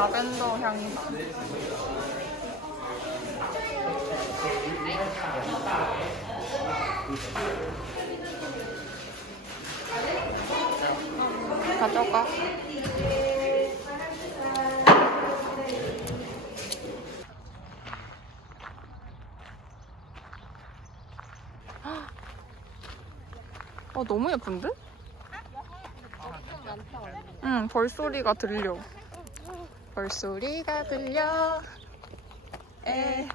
라벤더 향이 나. 가져가. 너무 예쁜데? 응, 벌소리가 들려. 벌소리가 들려. 에.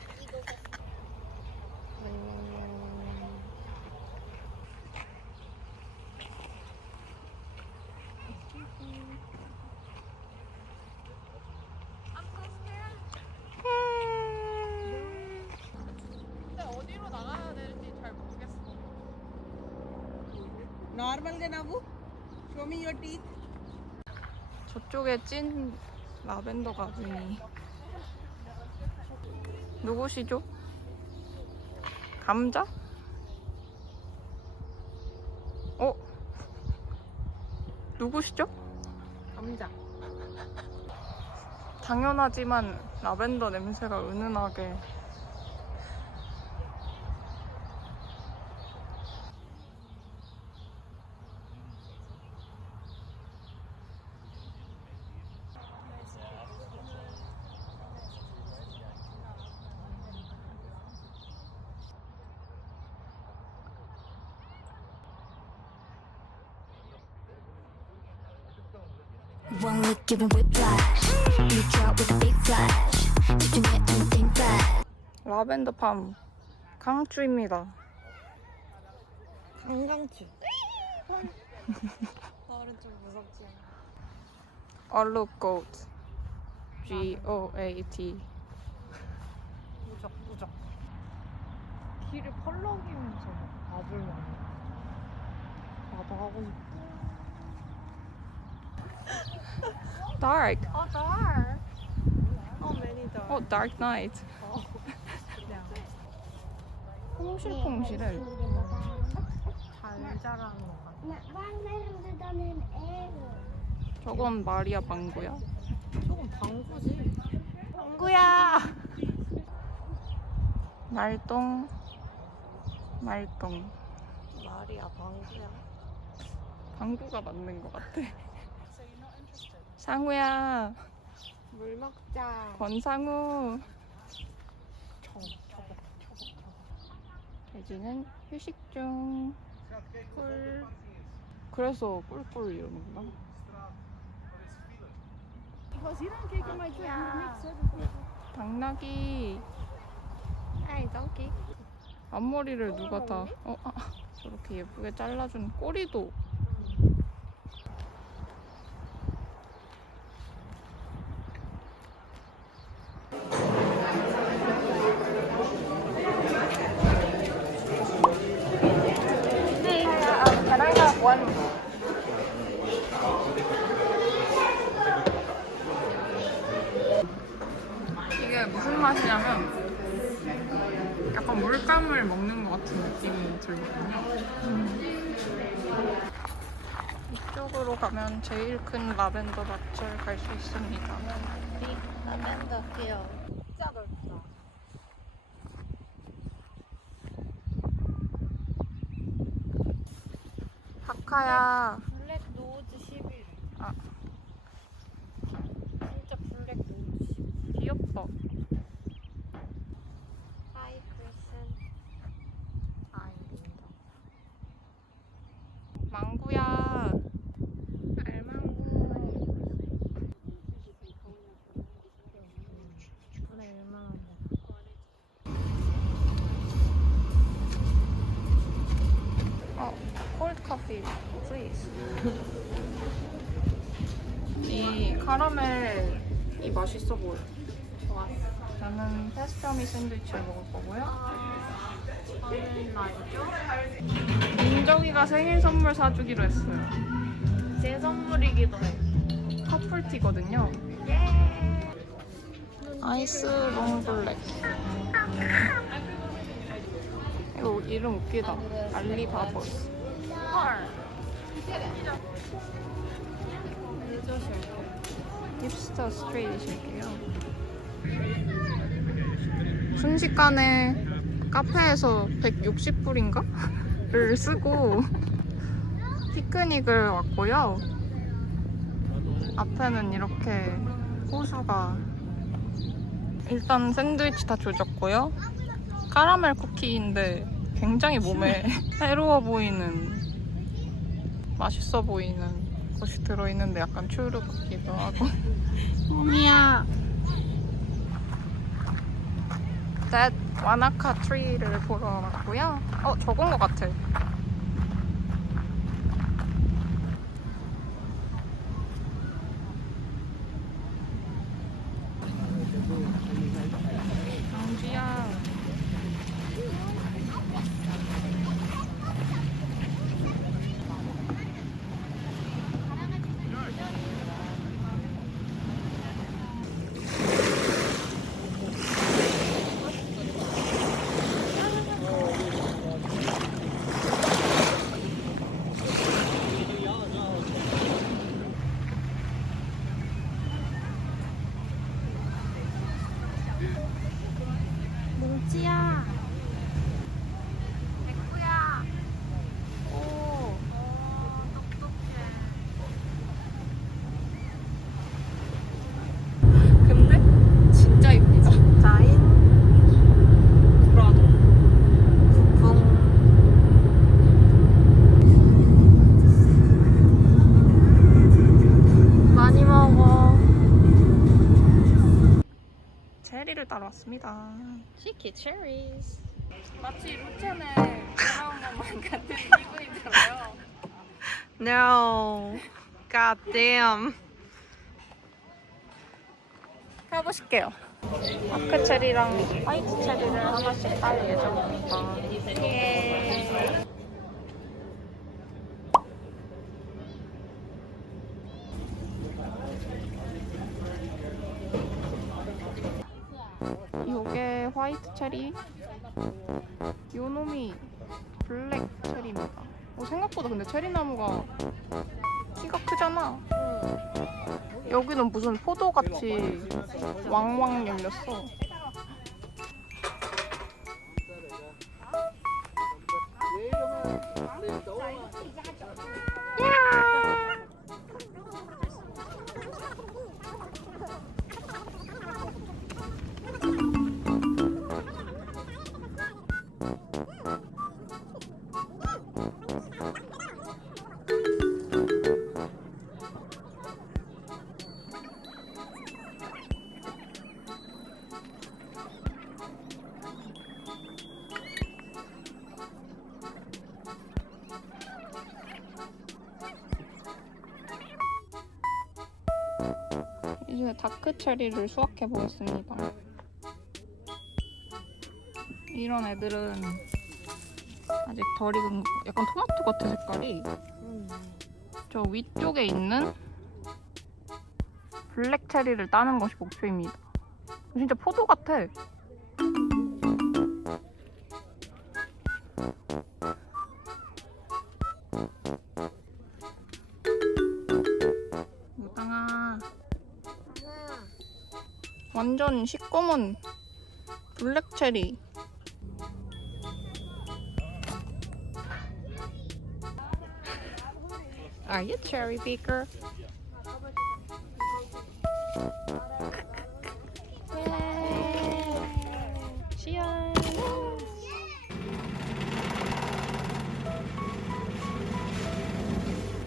Normal ka na bu? Show me your teeth. 저쪽에 찐 라벤더 가든이 누구시죠? 감자? 누구시죠? 감자. 당연하지만 라벤더 냄새가 은은하게. One look giving whiplash. You drop with a big flash. 집중해 and think fast. 라벤더 팜 강추입니다. 강강추. 벌은 좀 무섭지 않아? 얼룩 고트. G-O-A-T. 무적. 길을 펄럭이면서 밥을 먹네. 나도 하고 싶어. Dark. dark. many dark. Dark Knight. 퐁실퐁실해. 잘 자라는 거 같아. 저건 마리아 방구야? 조금 방구지. 방구야. 말똥. 마리아 방구야. 방구가 맞는 것 같아. 상우야. 물 먹자. 권상우. 돼지는 휴식 중. 꿀. 그래서 꿀꿀 이러는구나. 당나귀. 아이, 덩키. 앞머리를 누가 다 저렇게 예쁘게 잘라준. 꼬리도. Can I have one? 이게 무슨 맛이냐면 약간 물감을 먹는 것 같은 느낌이 들거든요. 이쪽으로 가면 제일 큰 라벤더 밭을 갈 수 있습니다. 라벤더 귀여워. 진짜 넓다. 박하야. 블랙 노즈 11. 아. 진짜 블랙 노즈 11. 귀엽다. 하이 크리슨. 아이린다. 망구야. 알망구. 오늘 얼마나 cold coffee, please. 이 카라멜이 맛있어 보여. 좋았어. 저는 페스터미 샌드위치를 먹을 거고요. 저는 라이죠? 민정이가 생일 선물 사주기로 했어요. 제 선물이기도 해. 커플티거든요. 예. 아이스 롱블랙. 이거 이름 웃기다. 알리바버스. 헐. 늦으실 거. 힙스터 스트리트이에요. 순식간에 카페에서 160불인가?를 쓰고 피크닉을 왔고요. 앞에는 이렇게 호수가. 일단 샌드위치 다 조졌고요. 카라멜 쿠키인데 굉장히 몸에 해로워 보이는, 맛있어 보이는 것이 들어있는데 약간 추르 같기도 하고. 홈이야. That 와나카 트리를 보러 왔고요. 저건 것 같아. 강지야. 뭉치야. 백구야. 오. 근데 진짜 이쁘다. 짜인 브라도 붕 많이 먹어. 체리를 따러 왔습니다. 시키 체리스. 마치 루첸에 돌아온 것만 같은 기분이 들어요. No. God damn. 해보실게요. 다크 체리랑 화이트 체리를 하나씩 딸 예정입니다. 예. 요게 화이트 체리, 요놈이 블랙 체리입니다. 생각보다 근데 체리 나무가 키가 크잖아. 여기는 무슨 포도같이 왕왕 열렸어. 이제 다크 체리를 수확해 보겠습니다. 이런 애들은 아직 덜 익은 거, 약간 토마토 같아 색깔이. 저 위쪽에 있는 블랙 체리를 따는 것이 목표입니다. 진짜 포도 같아. 무당아. 완전 시꺼먼 블랙 체리. Are you cherry picker?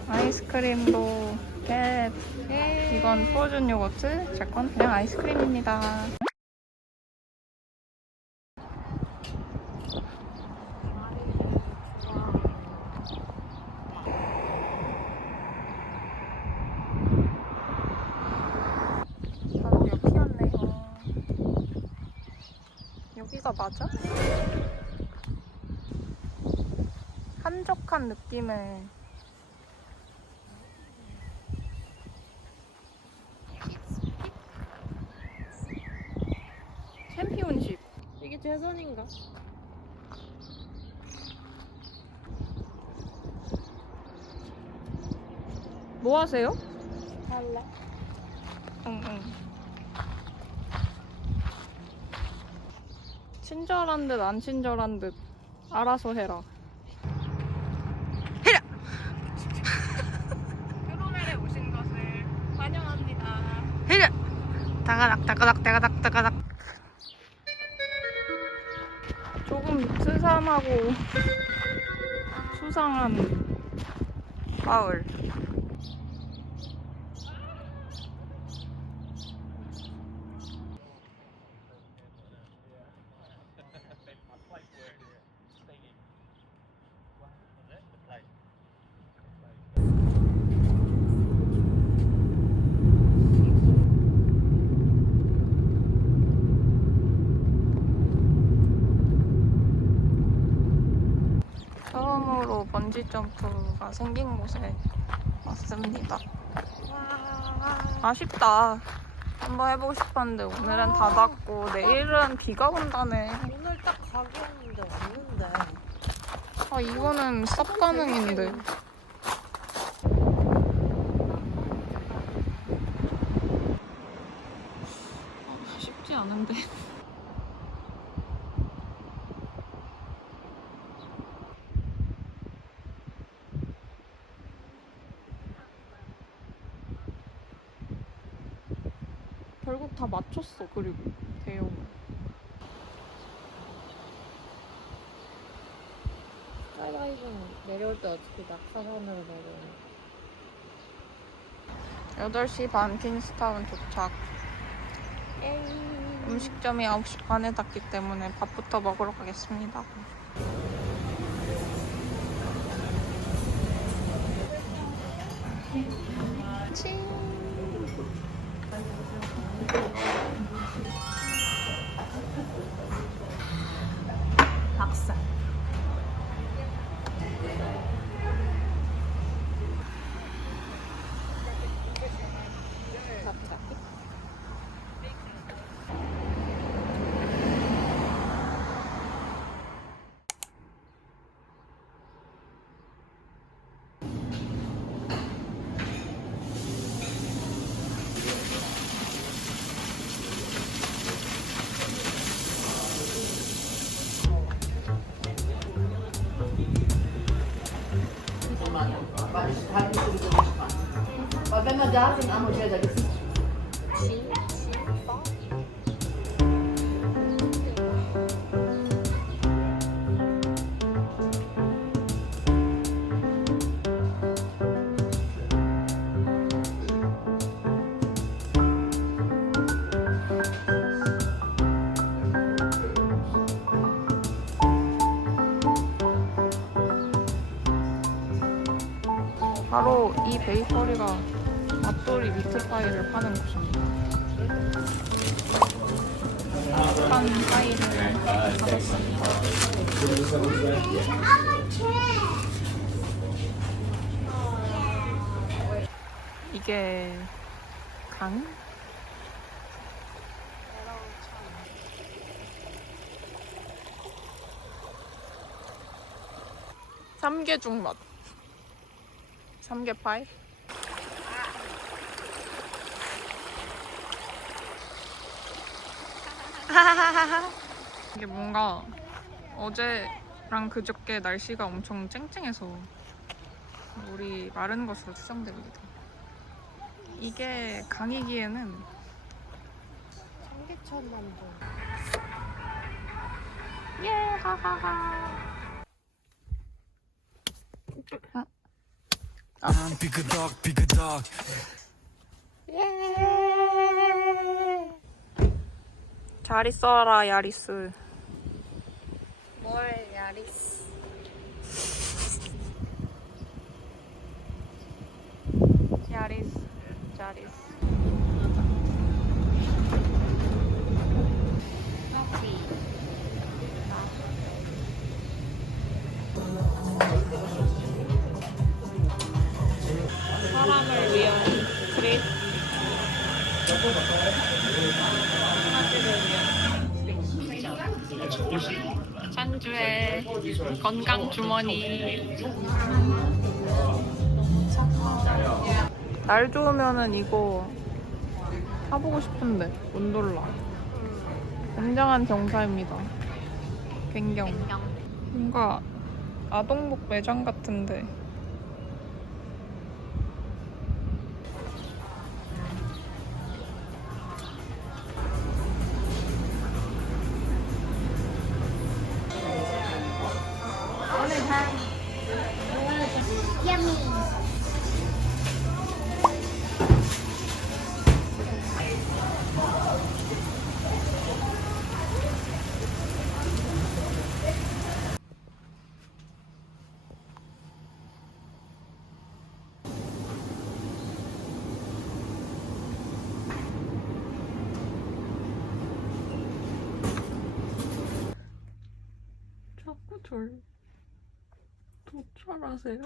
아이스크림도 겟. 이건 프로즌 요거트, 제 건 그냥 아이스크림입니다. 바로 옆이었네요. 여기가 맞아? 한적한 느낌의 챔피언십. 이게 재선인가? 뭐 하세요? 할래? 응. 친절한 듯 안 친절한 듯 알아서 해라. 크로멜에 오신 것을 환영합니다. 다가닥 다가닥 다가닥 다가닥. 조금 스산하고 수상한 마을. 처음으로 번지 점프가 생긴 곳에 왔습니다. 아쉽다. 한번 해보고 싶었는데 오늘은 닫았고 내일은 비가 온다네. 오늘 딱 가게였는데 없는데. 아 이거는 쌉 가능인데. 쉽지 않은데. 결국 다 맞췄어. 그리고 대용을. 스카이다이빙 내려올 때 어차피 낙사선으로 내려오는. 8시 반 퀸스타운 도착. 음식점이 9시 반에 닫기 때문에 밥부터 먹으러 가겠습니다. 박사. Aber wenn wir da sind am Hotel, da gibt es 바로 이 베이커리가 맛돌이 미트파이를 파는 곳입니다. 따뜻한 파이를 받았습니다. 이게 강? 삼계죽 맛. 삼계파이? 이게 뭔가 어제랑 그저께 날씨가 엄청 쨍쨍해서 물이 마른 것으로 추정됩니다. 이게 강이기에는 청계천 남도. 예 하하하. 삐그덕 삐그덕 잘 있어라 야리스. 뭘 야리스. 야리스 야리스. 사람을 위한 크레이트. 찬주의 건강 주머니. 날 좋으면은 이거 타보고 싶은데 곤돌라. 굉장한 경사입니다. 갱경. 뭔가 아동복 매장 같은데. 자꾸 절 도찰하세요?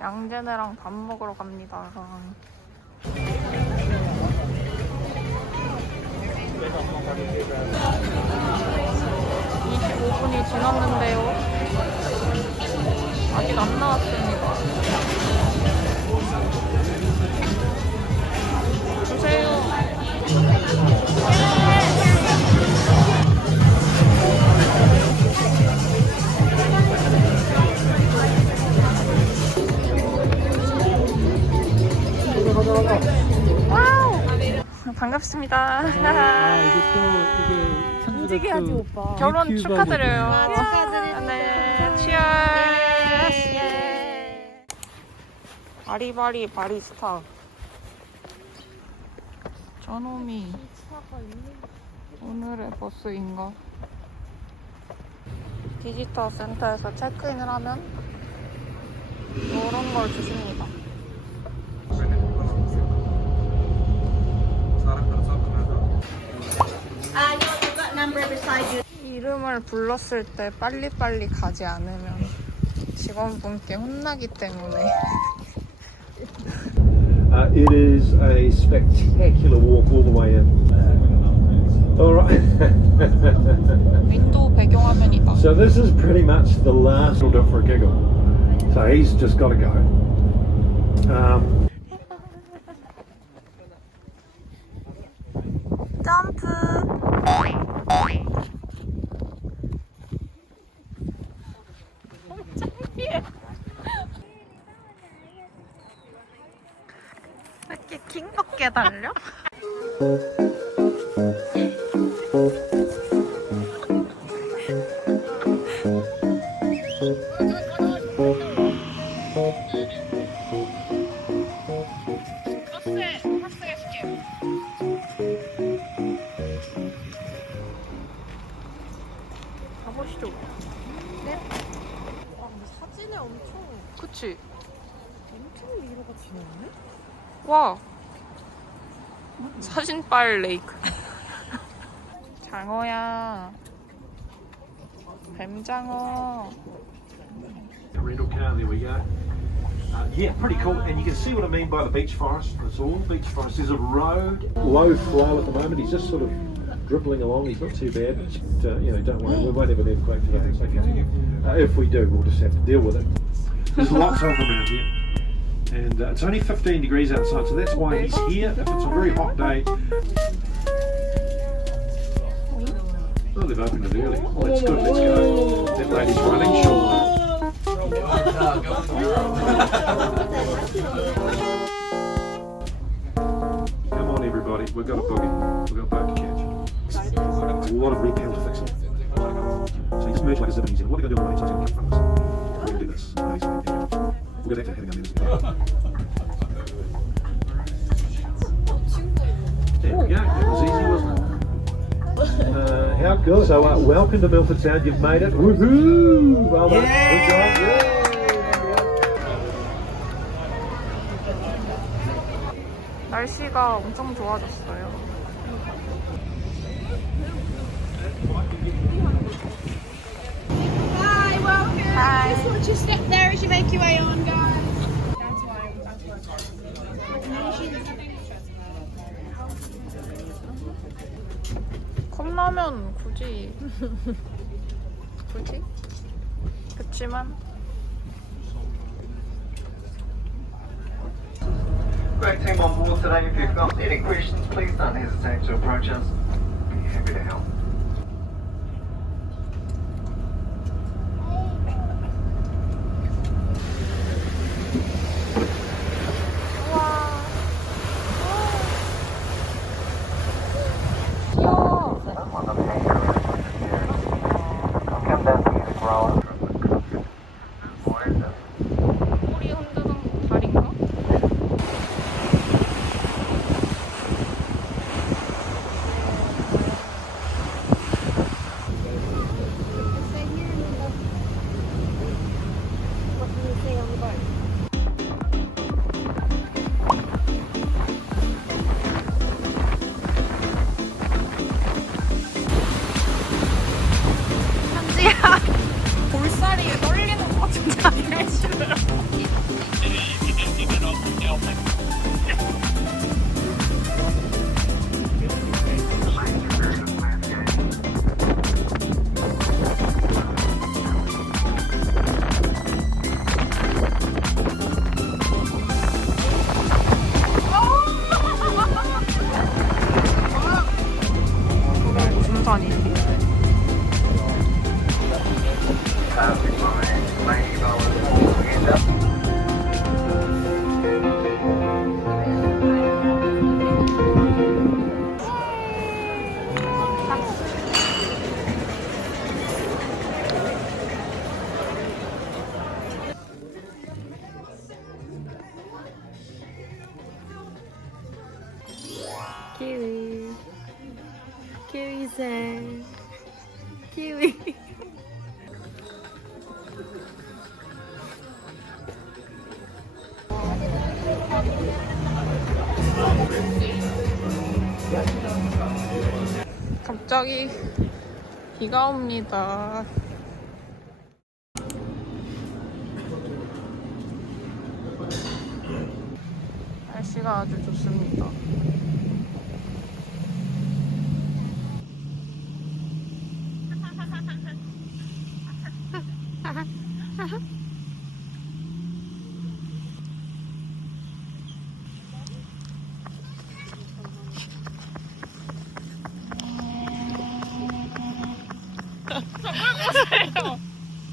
양재네랑 밥 먹으러 갑니다. 25분이 지났는데요. 아직 안 나왔습니다. 주세요. 와우! 반갑습니다. 움직여 하지 오빠. 결혼 축하드려요. 축하드립니다. 네, 치얼스. 바리바리 바리스타. 저놈이 오늘의 버스인가? 디지털 센터에서 체크인을 하면 이런 걸 주십니다. 이름을 불렀을 때 빨리빨리 가지 않으면 직원분께 혼나기 때문에. It is a spectacular walk all the way in. All right. 윈도우 배경화면이다. So this is pretty much the last. We'll do it for a giggle. So he's just got to go. 점프. 창피해. 왜 이렇게 킹받게 달려? 가보시죠. 네? 아 근데 사진에 엄청 그치? 위로가 지나네? 와! 사진빨 레이크. 장어야. 뱀장어. Rental car, there we go. Yeah, pretty cool. And you can see what I mean by the beach forest. It's all beach forest. There's a road. Low flow at the moment. He's just sort of dribbling along. He's not too bad. But, don't worry. We won't have an earthquake today. It's okay. If we do, we'll just have to deal with it. There's lots of them around here. And it's only 15 degrees outside, so that's why he's here. If it's a very hot day. Oh, they've opened it early. Oh, that's good. Let's go. That lady's running short. Come on, everybody. We've got a boogie. We've got a boat to catch. A lot of red panel to fix it. So you just merge like a zip and you say, what are they going to do on the way? So he's going to come from us. We're going to do this. We'll go back to having our There we go. That was easy, wasn't it? How good. So welcome to Milford Sound. You've made it. Woohoo! Well done. Good job. Yeah. 날씨가 엄청 좋아졌어요. Hi, welcome. Hi. Just watch your step there as you make your way on, guys. 컵라면 굳이 그치만 Great track team on board today. If you've got any questions, please don't hesitate to approach us. Be happy to help. Come down to the ground. 꼬리 흔드는 다리인가? 한지야 볼살이 떨리는 것 같은데 안 해주더라. 무슨 산이지? 키위. 키위생. 키위. 갑자기 비가 옵니다. 날씨가 아주 좋습니다.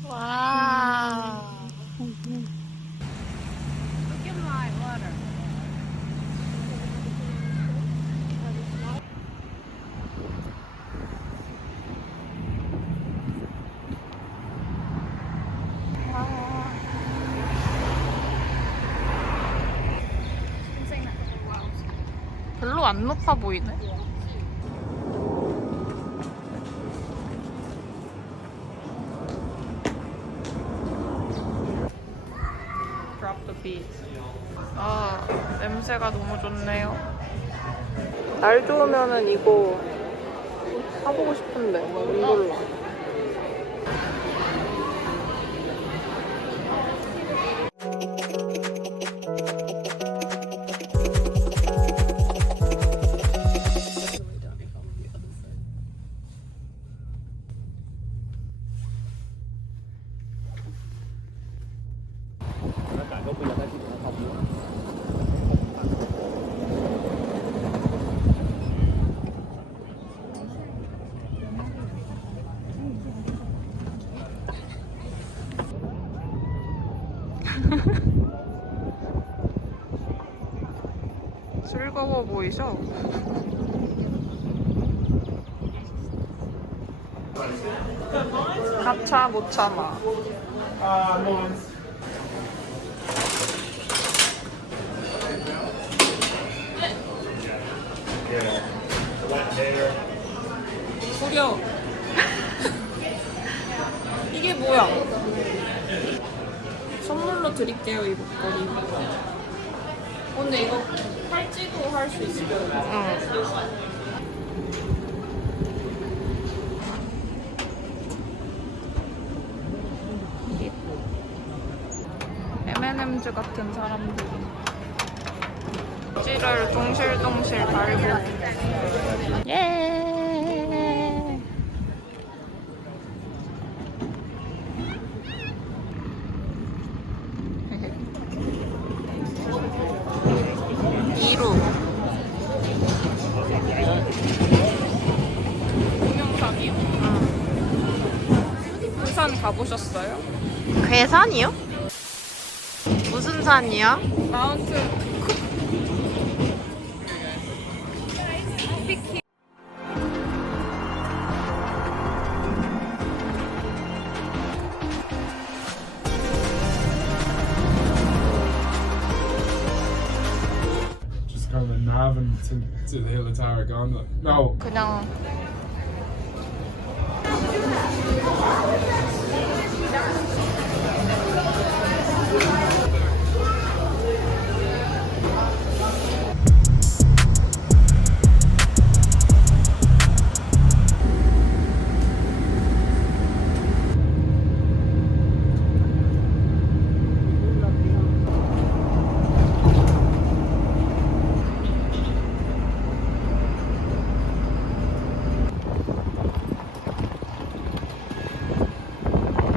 와. 별로 안 높아 보이네. Drop the beat. 아, 냄새가 너무 좋네요. 날 좋으면은 이거 사보고 싶은데 몰라. 즐거워 보이죠? 가차 못 참아. 구려. 이게 뭐야? 선물로 드릴게요, 이 목걸이. 근데 이거 팔찌도 할 수 있을 거예요. 응. M&M's 같은 사람들. 찌를 동실동실 달고. 예. 가보셨어요? 괴산이요? 무슨 산이요? 마운트 Just go to Navan to the hill of Tarragona. No, 그냥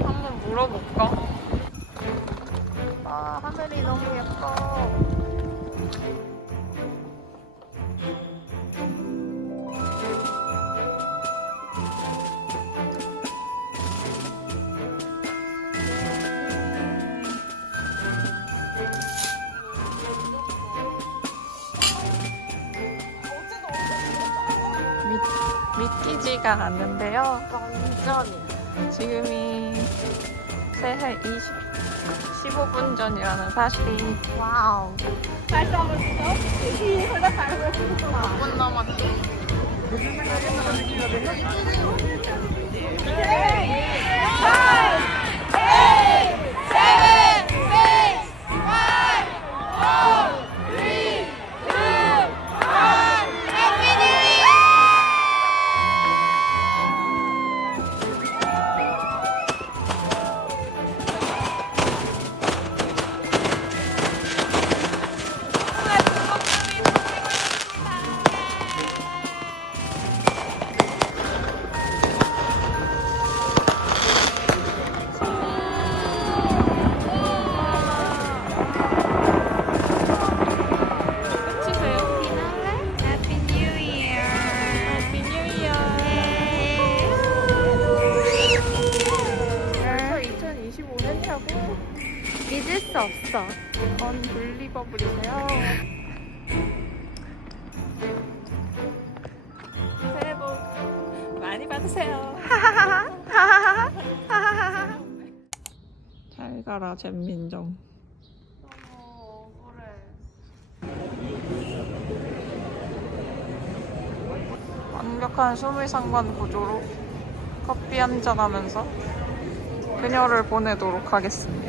한번 물어볼까? 아, 하늘이 너무 예뻐. 믿기지가 않는데요. 완전히. 지금이 새해 15분 전이라는 사실이 와우. 5분 남았죠. 믿을 수 없어. 언블리버블이세요. 새해 복 많이 받으세요. 잘 가라 잼민정. 완벽한 수미상관 구조로 커피 한잔 하면서 그녀를 보내도록 하겠습니다.